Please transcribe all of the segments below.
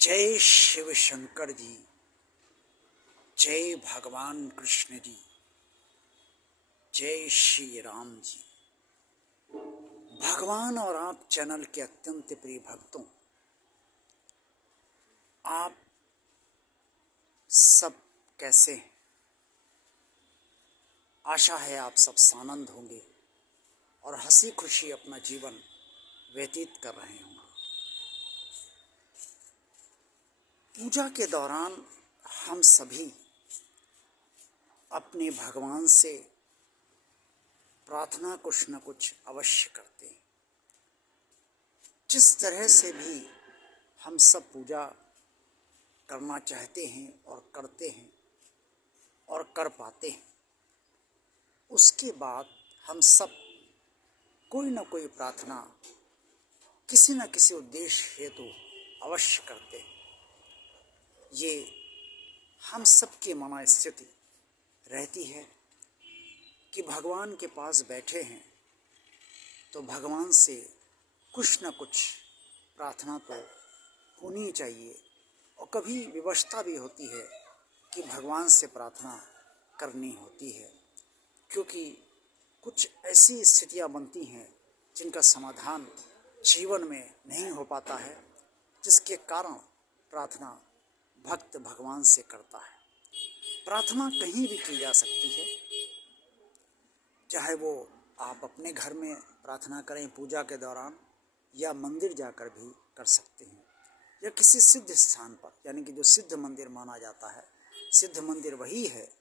जय शिव शंकर जी, जय भगवान कृष्ण जी, जय श्री राम जी। भगवान और आप चैनल के अत्यंत प्रिय भक्तों, आप सब कैसे हैं? आशा है आप सब सानंद होंगे और हंसी खुशी अपना जीवन व्यतीत कर रहे होंगे। पूजा के दौरान हम सभी अपने भगवान से प्रार्थना कुछ न कुछ अवश्य करते हैं। जिस तरह से भी हम सब पूजा करना चाहते हैं और करते हैं और कर पाते हैं, उसके बाद हम सब कोई न कोई प्रार्थना किसी न किसी उद्देश्य हेतु अवश्य करते हैं। ये हम सबकी मनोस्थिति रहती है कि भगवान के पास बैठे हैं तो भगवान से कुछ न कुछ प्रार्थना तो होनी चाहिए, और कभी विवशता भी होती है कि भगवान से प्रार्थना करनी होती है, क्योंकि कुछ ऐसी स्थितियां बनती हैं जिनका समाधान जीवन में नहीं हो पाता है, जिसके कारण प्रार्थना भक्त भगवान से करता है। प्रार्थना कहीं भी की जा सकती है, चाहे वो आप अपने घर में प्रार्थना करें पूजा के दौरान, या मंदिर जाकर भी कर सकते हैं, या किसी सिद्ध स्थान पर, यानी कि जो सिद्ध मंदिर माना जाता है। सिद्ध मंदिर वही है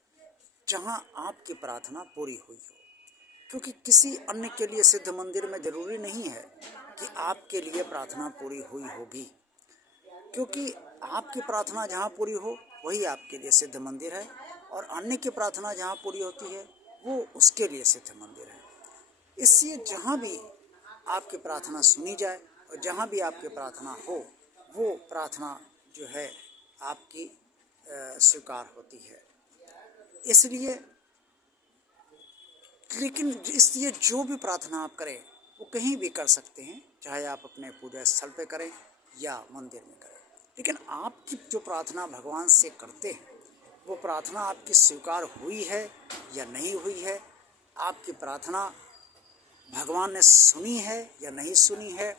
जहां आपकी प्रार्थना पूरी हुई हो, क्योंकि किसी अन्य के लिए सिद्ध मंदिर में जरूरी नहीं है कि आपके लिए प्रार्थना पूरी हुई होगी, क्योंकि आपकी प्रार्थना जहाँ पूरी हो वही आपके लिए सिद्ध मंदिर है, और अन्य की प्रार्थना जहाँ पूरी होती है वो उसके लिए सिद्ध मंदिर है। इसलिए जहाँ भी आपकी प्रार्थना सुनी जाए और जहाँ भी आपकी प्रार्थना हो, वो प्रार्थना जो है आपकी स्वीकार होती है। इसलिए जो भी प्रार्थना आप करें वो कहीं भी कर सकते हैं, चाहे आप अपने पूजा स्थल पे करें या मंदिर में करें। लेकिन आपकी जो प्रार्थना भगवान से करते हैं वो प्रार्थना आपकी स्वीकार हुई है या नहीं हुई है, आपकी प्रार्थना भगवान ने सुनी है या नहीं सुनी है,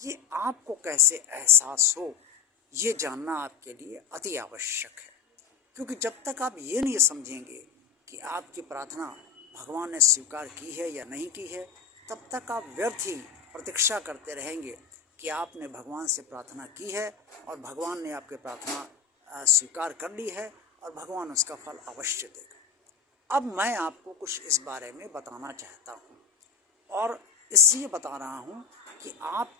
ये आपको कैसे एहसास हो, ये जानना आपके लिए अति आवश्यक है। क्योंकि जब तक आप ये नहीं समझेंगे कि आपकी प्रार्थना भगवान ने स्वीकार की है या नहीं की है, तब तक आप व्यर्थ ही प्रतीक्षा करते रहेंगे कि आपने भगवान से प्रार्थना की है और भगवान ने आपकी प्रार्थना स्वीकार कर ली है और भगवान उसका फल अवश्य देगा। अब मैं आपको कुछ इस बारे में बताना चाहता हूँ, और इसलिए बता रहा हूँ कि आप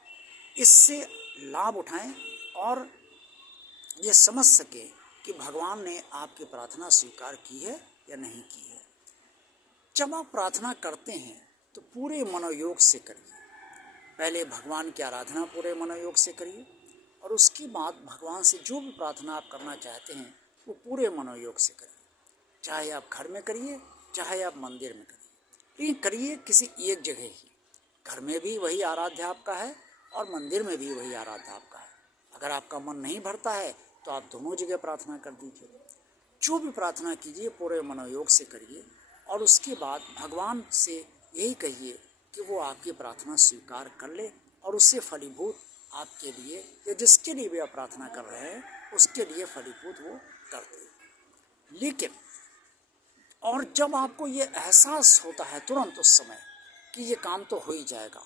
इससे लाभ उठाएं और ये समझ सके कि भगवान ने आपकी प्रार्थना स्वीकार की है या नहीं की है। जब आप प्रार्थना करते हैं तो पूरे मनोयोग से करिए। पहले भगवान की आराधना पूरे मनोयोग से करिए, और उसके बाद भगवान से जो भी प्रार्थना आप करना चाहते हैं वो पूरे मनोयोग से करिए। चाहे आप घर में करिए, चाहे आप मंदिर में करिए, लेकिन करिए किसी एक जगह ही। घर में भी वही आराध्य आपका है और मंदिर में भी वही आराध्य आपका है। अगर आपका मन नहीं भरता है तो आप दोनों जगह प्रार्थना कर दीजिए। जो भी प्रार्थना कीजिए पूरे मनोयोग से करिए, और उसके बाद भगवान से यही कहिए कि वो आपकी प्रार्थना स्वीकार कर ले और उससे फलीभूत आपके लिए, या जिसके लिए भी आप प्रार्थना कर रहे हैं उसके लिए फलीभूत वो कर दे। लेकिन और जब आपको ये एहसास होता है तुरंत उस समय कि ये काम तो हो ही जाएगा,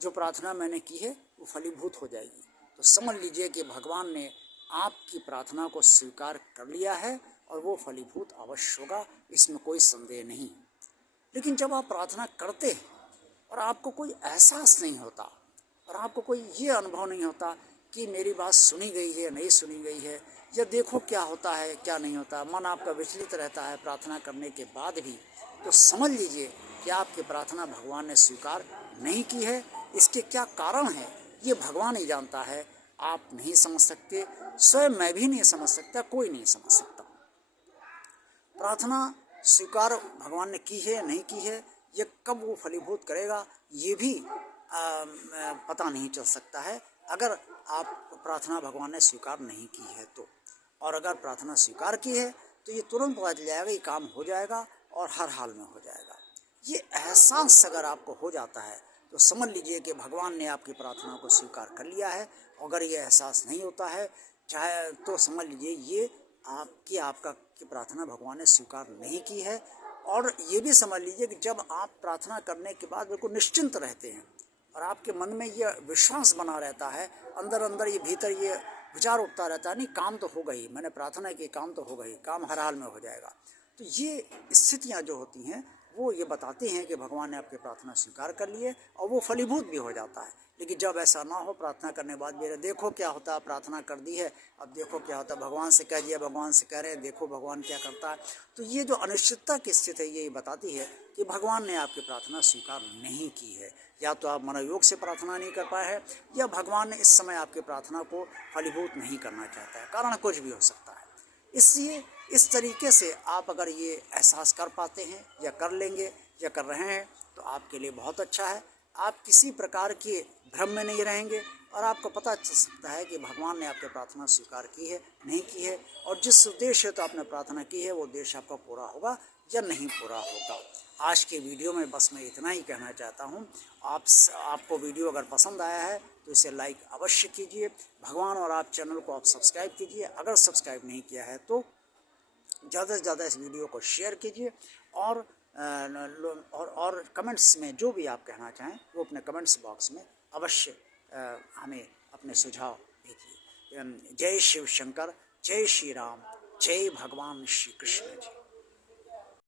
जो प्रार्थना मैंने की है वो फलीभूत हो जाएगी, तो समझ लीजिए कि भगवान ने आपकी प्रार्थना को स्वीकार कर लिया है और वो फलीभूत अवश्य होगा, इसमें कोई संदेह नहीं। लेकिन जब आप प्रार्थना करते हैं और आपको कोई एहसास नहीं होता और आपको कोई ये अनुभव नहीं होता कि मेरी बात सुनी गई है नहीं सुनी गई है, या देखो क्या होता है क्या नहीं होता, मन आपका विचलित रहता है प्रार्थना करने के बाद भी, तो समझ लीजिए कि आपकी प्रार्थना भगवान ने स्वीकार नहीं की है। इसके क्या कारण है ये भगवान ही जानता है, आप नहीं समझ सकते, स्वयं मैं भी नहीं समझ सकता, कोई नहीं समझ सकता। प्रार्थना स्वीकार भगवान ने की है या नहीं की है, ये कब वो फलीभूत करेगा ये भी पता नहीं चल सकता है, अगर आप प्रार्थना भगवान ने स्वीकार नहीं की है तो, और अगर प्रार्थना स्वीकार की है तो ये तुरंत पता चल जाएगा, ये काम हो जाएगा और हर हाल में हो जाएगा। ये एहसास अगर आपको हो जाता है तो समझ लीजिए कि भगवान ने आपकी प्रार्थना को स्वीकार कर लिया है। अगर ये एहसास नहीं होता है चाहे तो समझ लीजिए ये आपका की प्रार्थना भगवान ने स्वीकार नहीं की है। और ये भी समझ लीजिए कि जब आप प्रार्थना करने के बाद बिल्कुल निश्चिंत रहते हैं और आपके मन में ये विश्वास बना रहता है, अंदर अंदर ये भीतर ये विचार उठता रहता है, नहीं काम तो हो गई, मैंने प्रार्थना की, काम तो हो गई, काम हर हाल में हो जाएगा। तो ये स्थितियाँ जो होती हैं वो ये बताती हैं कि भगवान ने आपकी प्रार्थना स्वीकार कर ली है और वो फलीभूत भी हो जाता है। लेकिन जब ऐसा ना हो, प्रार्थना करने के बाद भी देखो क्या होता है, प्रार्थना कर दी है अब देखो क्या होता है, भगवान से कह दिया, भगवान से कह रहे हैं, देखो भगवान क्या करता है। तो ये जो अनिश्चितता की स्थिति है यही बताती है कि भगवान ने आपकी प्रार्थना स्वीकार नहीं की है। या तो आप मनोयोग से प्रार्थना नहीं कर पाए हैं या भगवान ने इस समय आपकी प्रार्थना को फलीभूत नहीं करना चाहता है, कारण कुछ भी हो सकता है। इसलिए इस तरीके से आप अगर ये एहसास कर पाते हैं या कर लेंगे या कर रहे हैं तो आपके लिए बहुत अच्छा है। आप किसी प्रकार के भ्रम में नहीं रहेंगे और आपको पता चल सकता है कि भगवान ने आपकी प्रार्थना स्वीकार की है नहीं की है, और जिस उद्देश्य तो आपने प्रार्थना की है वो उद्देश्य आपका पूरा होगा या नहीं पूरा होगा। आज के वीडियो में बस मैं इतना ही कहना चाहता हूँ। आपको वीडियो अगर पसंद आया है तो इसे लाइक अवश्य कीजिए। भगवान और आप चैनल को आप सब्सक्राइब कीजिए, अगर सब्सक्राइब नहीं किया है तो ज़्यादा से ज़्यादा इस वीडियो को शेयर कीजिए। और कमेंट्स में जो भी आप कहना चाहें वो अपने कमेंट्स बॉक्स में अवश्य हमें अपने सुझाव भेजिए। जय शिव शंकर, जय श्री राम, जय भगवान श्री कृष्ण जी।